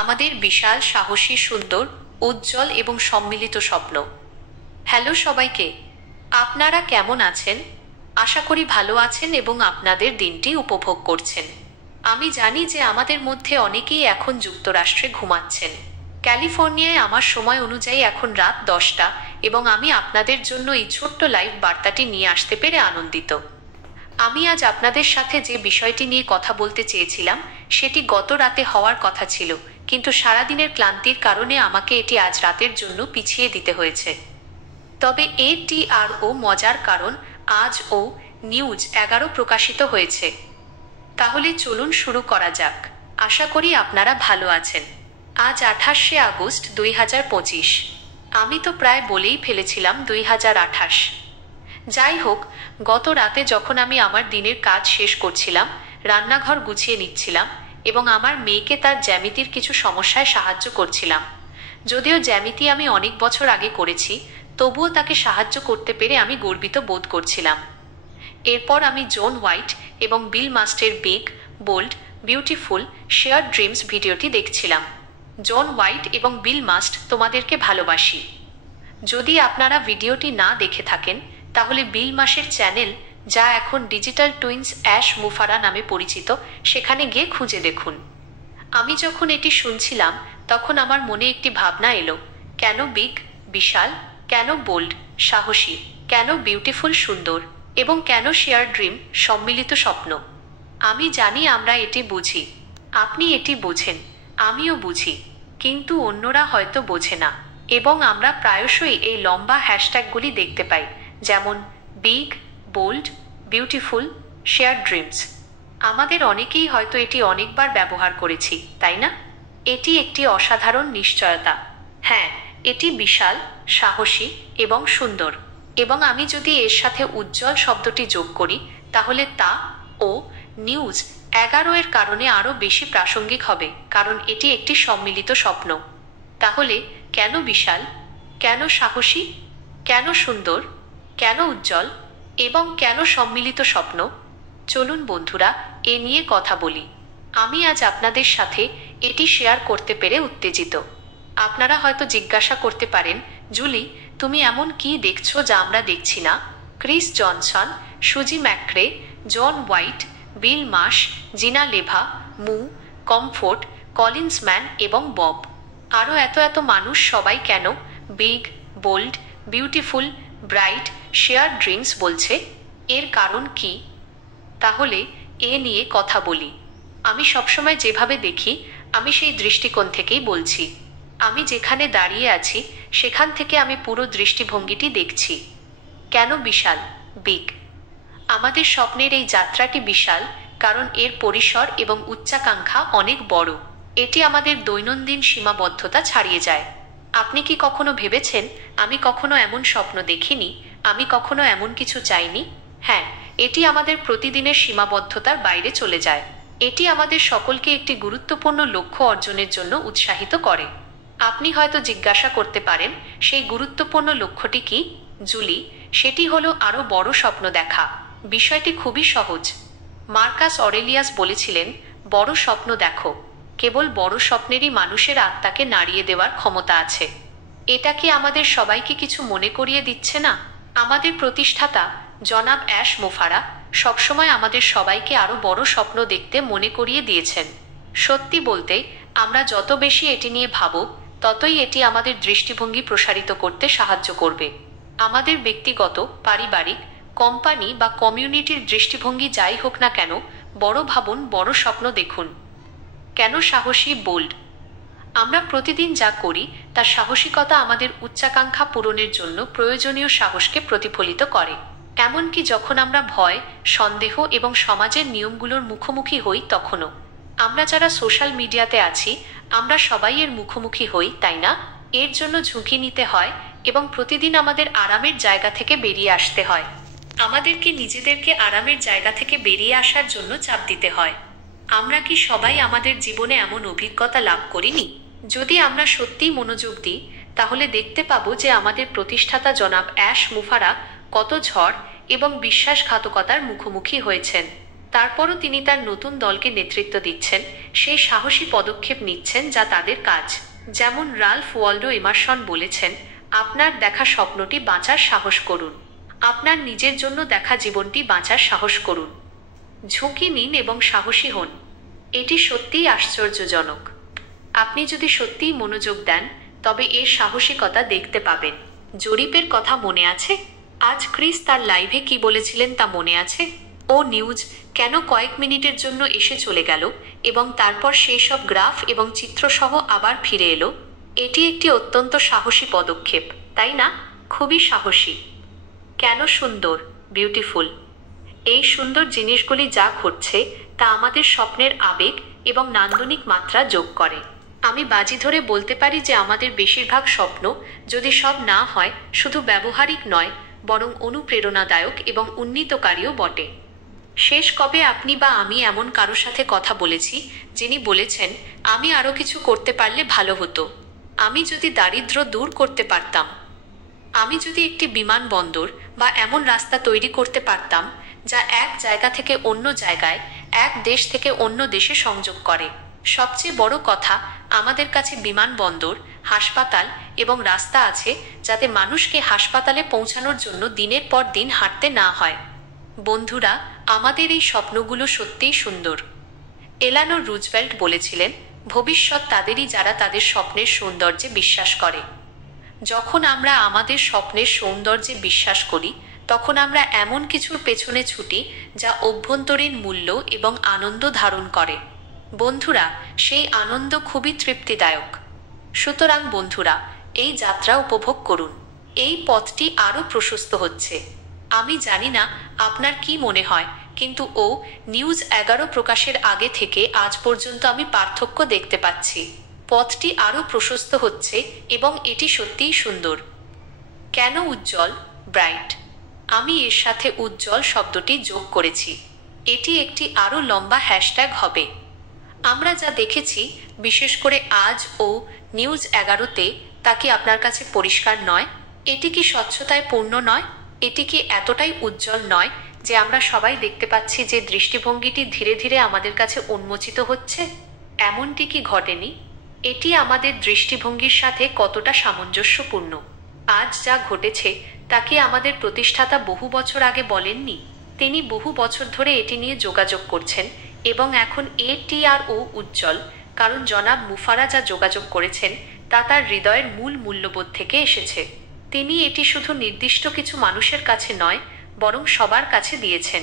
আমাদের বিশাল, সাহসী, সুন্দর, উজ্জ্বল এবং সম্মিলিত স্বপ্ন। হ্যালো সবাইকে, আপনারা কেমন আছেন? আশা করি ভালো আছেন এবং আপনাদের দিনটি উপভোগ করছেন। আমি জানি যে আমাদের মধ্যে অনেকেই এখন যুক্তরাষ্ট্রে ঘুমাচ্ছেন। ক্যালিফোর্নিয়ায় আমার সময় অনুযায়ী এখন রাত 10টা এবং আমি আপনাদের জন্য এই ছোট্ট লাইভ বার্তাটি নিয়ে আসতে পেরে আনন্দিত। আমি আজ আপনাদের সাথে যে বিষয়টি নিয়ে কথা বলতে চেয়েছিলাম সেটি গত রাতে হওয়ার কথা ছিল, কিন্তু সারাদিনের ক্লান্তির কারণে আমাকে এটি আজ রাতের জন্য পিছিয়ে দিতে হয়েছে। তবে এটিআরও মজার, কারণ আজ নিউজ 11 প্রকাশিত হয়েছে। তাহলে চলুন শুরু করা যাক। আশা করি আপনারা ভালো আছেন। আজ 28শে আগস্ট 2025। আমি তো প্রায় বলেই ফেলেছিলাম 2028। যাই হোক, গত রাতে যখন আমি আমার দিনের কাজ শেষ করছিলাম, রান্নাঘর গুছিয়ে নিচ্ছিলাম এবং আমার মেয়েকে তার জ্যামিতির কিছু সমস্যায় সাহায্য করছিলাম। যদিও জ্যামিতি আমি অনেক বছর আগে করেছি, তবুও তাকে সাহায্য করতে পেরে আমি গর্বিত বোধ করছিলাম। এরপর আমি জন হোয়াইট এবং বিল মাস্টের big, bold, beautiful, share dreams ভিডিওটি দেখছিলাম। জন হোয়াইট এবং বিল মাস্ট, তোমাদেরকে ভালোবাসি। যদি আপনারা ভিডিওটি না দেখে থাকেন তাহলে বিল মাসের চ্যানেল, যা এখন ডিজিটাল টুইন্স অ্যাশ মুফারা নামে পরিচিত, সেখানে গিয়ে খুঁজে দেখুন। আমি যখন এটি শুনছিলাম তখন আমার মনে একটি ভাবনা এলো, কেন বিগ, বিশাল, কেন বোল্ড, সাহসী, কেন বিউটিফুল, সুন্দর, এবং কেন শেয়ার ড্রিম, সম্মিলিত স্বপ্ন। আমি জানি আমরা এটি বুঝি, আপনি এটি বোঝেন, আমিও বুঝি, কিন্তু অন্যরা হয়তো বোঝে না। এবং আমরা প্রায়শই এই লম্বা হ্যাশট্যাগুলি দেখতে পাই, যেমন big, bold, beautiful, share dreams. আমাদের অনেকেই হয়তো এটি অনেকবার ব্যবহার করেছি, তাই না? এটি একটি অসাধারণ নিশ্চয়তা। হ্যাঁ, এটি বিশাল, সাহসী এবং সুন্দর। এবং আমি যদি এর সাথে উজ্জ্বল শব্দটি যোগ করি, তাহলে তা নিউজ 11 কারণে আরও বেশি প্রাসঙ্গিক হবে, কারণ এটি একটি সম্মিলিত স্বপ্ন। তাহলে কেন বিশাল, কেন সাহসী, কেন সুন্দর, কেন উজ্জ্বল এবং কেন সম্মিলিত স্বপ্ন? চলুন বন্ধুরা, এ নিয়ে কথা বলি। আমি আজ আপনাদের সাথে এটি শেয়ার করতে পেরে উত্তেজিত। আপনারা হয়তো জিজ্ঞাসা করতে পারেন, জুলি, তুমি এমন কি দেখছো যা আমরা দেখছি না? ক্রিস জনসন, সুজি ম্যাক্রে, জন হোয়াইট, বিল মাস, জিনা লেভা, মু, কমফোর্ট, কলিন্সম্যান এবং বব, আরও এত এত মানুষ, সবাই কেন big, bold, beautiful, bright, share dreams বলছে? এর কারণ কি? তাহলে এ নিয়ে কথা বলি। আমি সবসময় যেভাবে দেখি, আমি সেই দৃষ্টিকোণ থেকেই বলছি। আমি যেখানে দাঁড়িয়ে আছি সেখান থেকে আমি পুরো দৃষ্টিভঙ্গিটি দেখছি। কেন বিশাল, বিগ? আমাদের স্বপ্নের এই যাত্রাটি বিশাল কারণ এর পরিসর এবং উচ্চাকাঙ্ক্ষা অনেক বড়। এটি আমাদের দৈনন্দিন সীমাবদ্ধতা ছাড়িয়ে যায়। আপনি কি কখনো ভেবেছেন, আমি কখনো এমন স্বপ্ন দেখিনি, আমি কখনো এমন কিছু চাইনি? হ্যাঁ, এটি আমাদের প্রতিদিনের সীমাবদ্ধতার বাইরে চলে যায়। এটি আমাদের সকলকে একটি গুরুত্বপূর্ণ লক্ষ্য অর্জনের জন্য উৎসাহিত করে। আপনি হয়তো জিজ্ঞাসা করতে পারেন, সেই গুরুত্বপূর্ণ লক্ষ্যটি কি, জুলি? সেটি হলো আরও বড় স্বপ্ন দেখা। বিষয়টি খুবই সহজ। মার্কাস অরেলিয়াস বলেছিলেন, বড় স্বপ্ন দেখো। কেবল বড় স্বপ্নেরই মানুষের আত্মাকে নাড়িয়ে দেওয়ার ক্ষমতা আছে। এটা কি আমাদের সবাইকে কিছু মনে করিয়ে দিচ্ছে না? আমাদের প্রতিষ্ঠাতা জনাব অ্যাশ মুফারা সবসময় আমাদের সবাইকে আরও বড় স্বপ্ন দেখতে মনে করিয়ে দিয়েছেন। সত্যি বলতে, আমরা যত বেশি এটি নিয়ে ভাবব, ততই এটি আমাদের দৃষ্টিভঙ্গি প্রসারিত করতে সাহায্য করবে। আমাদের ব্যক্তিগত, পারিবারিক, কোম্পানি বা কমিউনিটির দৃষ্টিভঙ্গি যাই হোক না কেন, বড় ভাবুন, বড় স্বপ্ন দেখুন। কেন সাহসী, বোল্ড? আমরা প্রতিদিন যা করি তার সাহসিকতা আমাদের উচ্চাকাঙ্ক্ষা পূরণের জন্য প্রয়োজনীয় সাহসকে প্রতিফলিত করে। এমনকি যখন আমরা ভয়, সন্দেহ এবং সমাজের নিয়মগুলোর মুখোমুখি হই তখনও। আমরা যারা সোশ্যাল মিডিয়াতে আছি, আমরা সবাই এর মুখোমুখি হই, তাই না? এর জন্য ঝুঁকি নিতে হয় এবং প্রতিদিন আমাদের আরামের জায়গা থেকে বেরিয়ে আসতে হয়। আমাদেরকে নিজেদেরকে আরামের জায়গা থেকে বেরিয়ে আসার জন্য চাপ দিতে হয়। আমরা কি সবাই আমাদের জীবনে এমন অভিজ্ঞতা লাভ করিনি? যদি আমরা সত্যিই মনোযোগ দিই, তাহলে দেখতে পাবো যে আমাদের প্রতিষ্ঠাতা জনাব অ্যাশ মুফারা কত ঝড় এবং বিশ্বাসঘাতকতার মুখোমুখি হয়েছেন। তারপরও তিনি তার নতুন দলকে নেতৃত্ব দিচ্ছেন, সেই সাহসী পদক্ষেপ নিচ্ছেন যা তাদের কাজ। যেমন রাল্ফ ওয়ালডো এমারসন বলেছেন, আপনার দেখা স্বপ্নটি বাঁচার সাহস করুন, আপনার নিজের জন্য দেখা জীবনটি বাঁচার সাহস করুন। ঝুঁকি নিন এবং সাহসী হন। এটি সত্যিই আশ্চর্যজনক। আপনি যদি সত্যিই মনোযোগ দেন তবে এর সাহসিকতা দেখতে পাবেন। জরিপের কথা মনে আছে? আজ ক্রিস তার লাইভে কি বলেছিলেন তা মনে আছে? ও নিউজ কেন কয়েক মিনিটের জন্য এসে চলে গেল এবং তারপর সেই সব গ্রাফ এবং চিত্রসহ আবার ফিরে এলো। এটি একটি অত্যন্ত সাহসী পদক্ষেপ, তাই না? খুবই সাহসী। কেন সুন্দর, বিউটিফুল। এই সুন্দর জিনিসগুলি যা ঘটছে তা আমাদের স্বপ্নের আবেগ এবং নান্দনিক মাত্রা যোগ করে। আমি বাজি ধরে বলতে পারি যে আমাদের বেশিরভাগ স্বপ্ন, যদি সব না হয়, শুধু ব্যবহারিক নয় বরং অনুপ্রেরণাদায়ক এবং উন্নীতকারীও বটে। শেষ কবে আপনি বা আমি এমন কারো সাথে কথা বলেছি যিনি বলেছেন, আমি আরও কিছু করতে পারলে ভালো হতো, আমি যদি দারিদ্র্য দূর করতে পারতাম, আমি যদি একটি বিমানবন্দর বা এমন রাস্তা তৈরি করতে পারতাম যা এক জায়গা থেকে অন্য জায়গায়, এক দেশ থেকে অন্য দেশে সংযোগ করে। সবচেয়ে বড় কথা, আমাদের কাছে বিমানবন্দর, হাসপাতাল এবং রাস্তা আছে যাতে মানুষকে হাসপাতালে পৌঁছানোর জন্য দিনের পর দিন হাঁটতে না হয়। বন্ধুরা, আমাদের এই স্বপ্নগুলো সত্যিই সুন্দর। এলানো রুজভেল্ট বলেছিলেন, ভবিষ্যৎ তাদেরই যারা তাদের স্বপ্নের সৌন্দর্যে বিশ্বাস করে। যখন আমরা আমাদের স্বপ্নের সৌন্দর্যে বিশ্বাস করি তখন আমরা এমন কিছুর পেছনে ছুটি যা অভ্যন্তরীণ মূল্য এবং আনন্দ ধারণ করে। বন্ধুরা, সেই আনন্দ খুবই তৃপ্তিদায়ক। সুতরাং বন্ধুরা, এই যাত্রা উপভোগ করুন। এই পথটি আরও প্রশস্ত হচ্ছে। আমি জানি না আপনার কি মনে হয়, কিন্তু নিউজ 11 প্রকাশের আগে থেকে আজ পর্যন্ত আমি পার্থক্য দেখতে পাচ্ছি। পথটি আরও প্রশস্ত হচ্ছে এবং এটি সত্যিই সুন্দর। কেন উজ্জ্বল, ব্রাইট? আমি এর সাথে উজ্জ্বল শব্দটি যোগ করেছি। এটি একটি আরও লম্বা হ্যাশট্যাগ হবে। আমরা যা দেখেছি, বিশেষ করে আজ নিউজ 11তে, তা কি আপনার কাছে পরিষ্কার নয়? এটি কি স্বচ্ছতায় পূর্ণ নয়? এটি কি এতটাই উজ্জ্বল নয় যে আমরা সবাই দেখতে পাচ্ছি যে দৃষ্টিভঙ্গিটি ধীরে ধীরে আমাদের কাছে উন্মোচিত হচ্ছে? এমনটি কি ঘটেনি? এটি আমাদের দৃষ্টিভঙ্গির সাথে কতটা সামঞ্জস্যপূর্ণ? আজ যা ঘটেছে তা কি আমাদের প্রতিষ্ঠাতা বহু বছর আগে বলেননি? তিনি বহু বছর ধরে এটি নিয়ে যোগাযোগ করছেন এবং এখন এটি আরও উজ্জ্বল, কারণ জনাব মুফারা যা যোগাযোগ করেছেন তা তার হৃদয়ের মূল মূল্যবোধ থেকে এসেছে। তিনি এটি শুধু নির্দিষ্ট কিছু মানুষের কাছে নয় বরং সবার কাছে দিয়েছেন।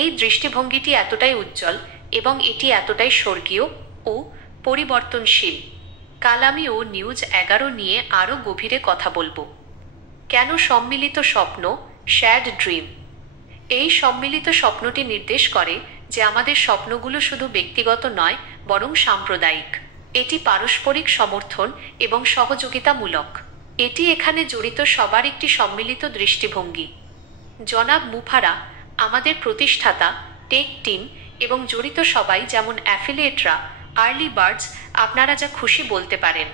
এই দৃষ্টিভঙ্গিটি এতটাই উজ্জ্বল এবং এটি এতটাই স্বর্গীয় ও পরিবর্তনশীল। কাল আমি নিউজ 11 নিয়ে আরও গভীরে কথা বলবো। কেন সম্মিলিত স্বপ্ন, শ্যাড ড্রিম? এই সম্মিলিত স্বপ্নটি নির্দেশ করে যে আমাদের স্বপ্নগুলো শুধু ব্যক্তিগত নয় বরং সাম্প্রদায়িক। এটি পারস্পরিক সমর্থন এবং সহযোগিতামূলক। এটি এখানে জড়িত সবার একটি সম্মিলিত দৃষ্টিভঙ্গি। জনাব মুফারা, আমাদের প্রতিষ্ঠাতা, টেক টিম এবং জড়িত সবাই, যেমন অ্যাফিলিয়েটরা, আর্লি বার্ডস, আপনারা যা খুশি বলতে পারেন,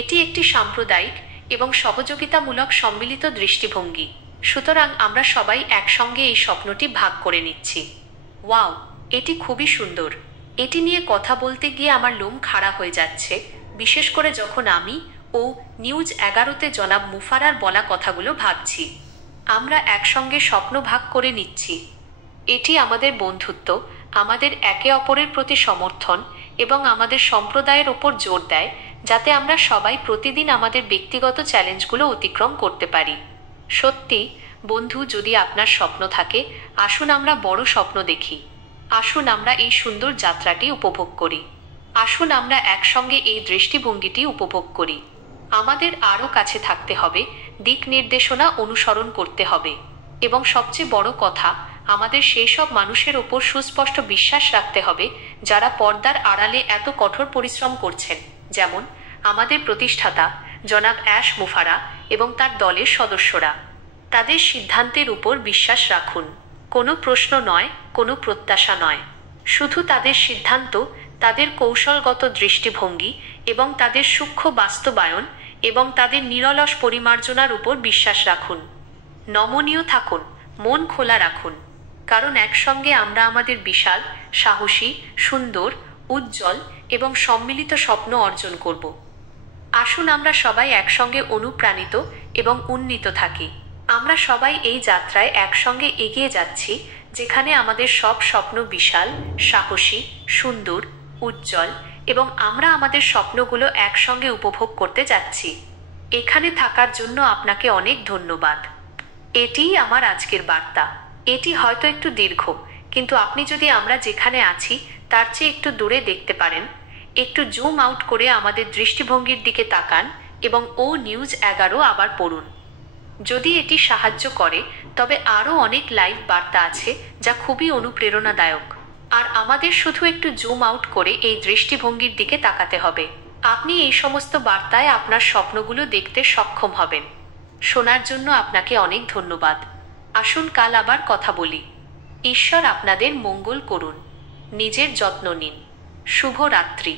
এটি একটি সাম্প্রদায়িক এবং সহযোগিতামূলক সম্মিলিত দৃষ্টিভঙ্গি। সুতরাং আমরা সবাই একসঙ্গে এই স্বপ্নটি ভাগ করে নিচ্ছি। ওয়াও, এটি খুবই সুন্দর। এটি নিয়ে কথা বলতে গিয়ে আমার লোম খাড়া হয়ে যাচ্ছে, বিশেষ করে যখন আমি নিউজ 11তে জনাব মুফারার বলা কথাগুলো ভাবছি। আমরা একসঙ্গে স্বপ্ন ভাগ করে নিচ্ছি। এটি আমাদের বন্ধুত্ব, আমাদের একে অপরের প্রতি সমর্থন এবং আমাদের সম্প্রদায়ের ওপর জোর দেয়, যাতে আমরা সবাই প্রতিদিন আমাদের ব্যক্তিগত চ্যালেঞ্জগুলো অতিক্রম করতে পারি। সত্যি বন্ধু, যদি আপনার স্বপ্ন থাকে, আসুন আমরা বড় স্বপ্ন দেখি। আসুন আমরা এই সুন্দর যাত্রাটি উপভোগ করি। আসুন আমরা একসঙ্গে এই দৃষ্টিভঙ্গিটি উপভোগ করি। আমাদের আরও কাছে থাকতে হবে, দিক নির্দেশনা অনুসরণ করতে হবে এবং সবচেয়ে বড় কথা, আমাদের সেই সব মানুষের ওপর সুস্পষ্ট বিশ্বাস রাখতে হবে যারা পর্দার আড়ালে এত কঠোর পরিশ্রম করছেন, যেমন আমাদের প্রতিষ্ঠাতা জনাব অ্যাশ মুফারা এবং তার দলের সদস্যরা। তাদের সিদ্ধান্তের উপর বিশ্বাস রাখুন। কোনো প্রশ্ন নয়, কোনো প্রত্যাশা নয়, শুধু তাদের সিদ্ধান্ত, তাদের কৌশলগত দৃষ্টিভঙ্গি এবং তাদের সূক্ষ্ম বাস্তবায়ন এবং তাদের নিরলস পরিমার্জনার উপর বিশ্বাস রাখুন। নমনীয় থাকুন, মন খোলা রাখুন। কারণ একসঙ্গে আমরা আমাদের বিশাল, সাহসী, সুন্দর, উজ্জ্বল এবং সম্মিলিত স্বপ্ন অর্জন করব। আসুন আমরা সবাই একসঙ্গে অনুপ্রাণিত এবং উন্নীত থাকি। আমরা সবাই এই যাত্রায় একসঙ্গে এগিয়ে যাচ্ছি, যেখানে আমাদের সব স্বপ্ন বিশাল, সাহসী, সুন্দর, উজ্জ্বল এবং আমরা আমাদের স্বপ্নগুলো একসঙ্গে উপভোগ করতে যাচ্ছি। এখানে থাকার জন্য আপনাকে অনেক ধন্যবাদ। এটিই আমার আজকের বার্তা। এটি হয়তো একটু দীর্ঘ, কিন্তু আপনি যদি আমরা যেখানে আছি তার চেয়ে একটু দূরে দেখতে পারেন, একটু জুম আউট করে আমাদের দৃষ্টিভঙ্গির দিকে তাকান এবং News11 আবার পড়ুন। যদি এটি সাহায্য করে, তবে আরও অনেক লাইভ বার্তা আছে যা খুবই অনুপ্রেরণাদায়ক। আর আমাদের শুধু একটু জুম আউট করে এই দৃষ্টিভঙ্গির দিকে তাকাতে হবে। আপনি এই সমস্ত বার্তায় আপনার স্বপ্নগুলো দেখতে সক্ষম হবেন। শোনার জন্য আপনাকে অনেক ধন্যবাদ। আসুন কাল আবার কথা বলি। ঈশ্বর আপনাদের মঙ্গল করুন। নিজের যত্ন নিন। শুভ রাত্রি।